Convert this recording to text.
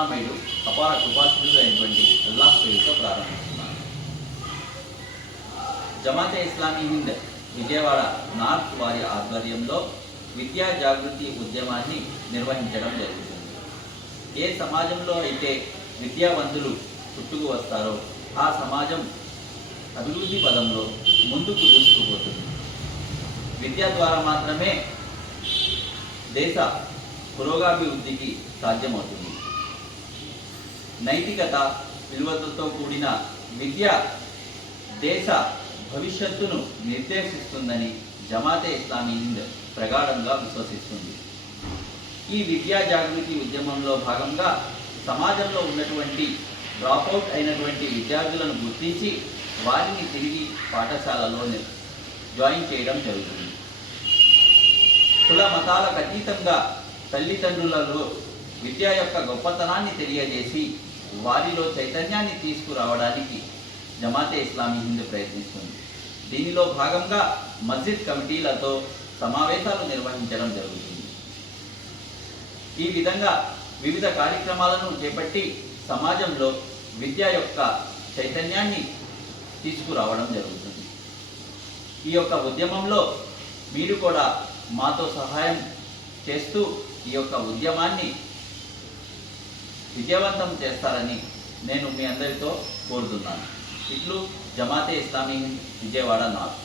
కరుణామయుడు అపార కృపాశీలుడు అయినటువంటి అల్లాహ్ పేరుతో ప్రారంభిస్తున్నాను. జమాతే ఇస్లామీ హింద్ విజయవాడ నార్త్ వారి ఆధ్వర్యంలో విద్యా జాగృతి ఉద్యమాన్ని నిర్వహించడం జరుగుతుంది. ఏ సమాజంలో అయితే విద్యావంతులు పుట్టుకు వస్తారో ఆ సమాజం అభివృద్ధి పదంలో ముందుకు దూసుకుపోతుంది. విద్య ద్వారా మాత్రమే దేశ పురోగాభివృద్ధికి సాధ్యమవుతుంది. నైతికత విలువలతో కూడిన విద్య దేశ భవిష్యత్తును నిర్దేశిస్తుందని జమాతే ఇస్లామీ హింద్ ప్రగాఢంగా విశ్వసిస్తుంది. ఈ విద్యా జాగృతి ఉద్యమంలో భాగంగా సమాజంలో ఉన్నటువంటి డ్రాపౌట్ అయినటువంటి విద్యార్థులను గుర్తించి వారిని తిరిగి పాఠశాలలో జాయిన్ చేయడం జరుగుతుంది. కుల మతాలకు అతీతంగా తల్లిదండ్రులలో విద్య యొక్క గొప్పతనాన్ని తెలియజేసి వారిలో చైతన్యాన్ని తీసుకురావడానికి జమాతే ఇస్లామీ హింద్ ప్రయత్నిస్తుంది. దీనిలో భాగంగా మస్జిద్ కమిటీలతో సమావేశాలు నిర్వహించడం జరుగుతుంది. ఈ విధంగా వివిధ కార్యక్రమాలను చేపట్టి సమాజంలో విద్య యొక్క చైతన్యాన్ని తీసుకురావడం జరుగుతుంది. ఈ యొక్క ఉద్యమంలో మీరు కూడా మాతో సహాయం చేస్తూ ఈ యొక్క ఉద్యమాన్ని విజయవంతం చేస్తారని నేను మీ అందరితో కోరుతున్నాను. ఇట్లు జమాతే ఇస్లామీ హింద్ విజయవాడ నార్త్.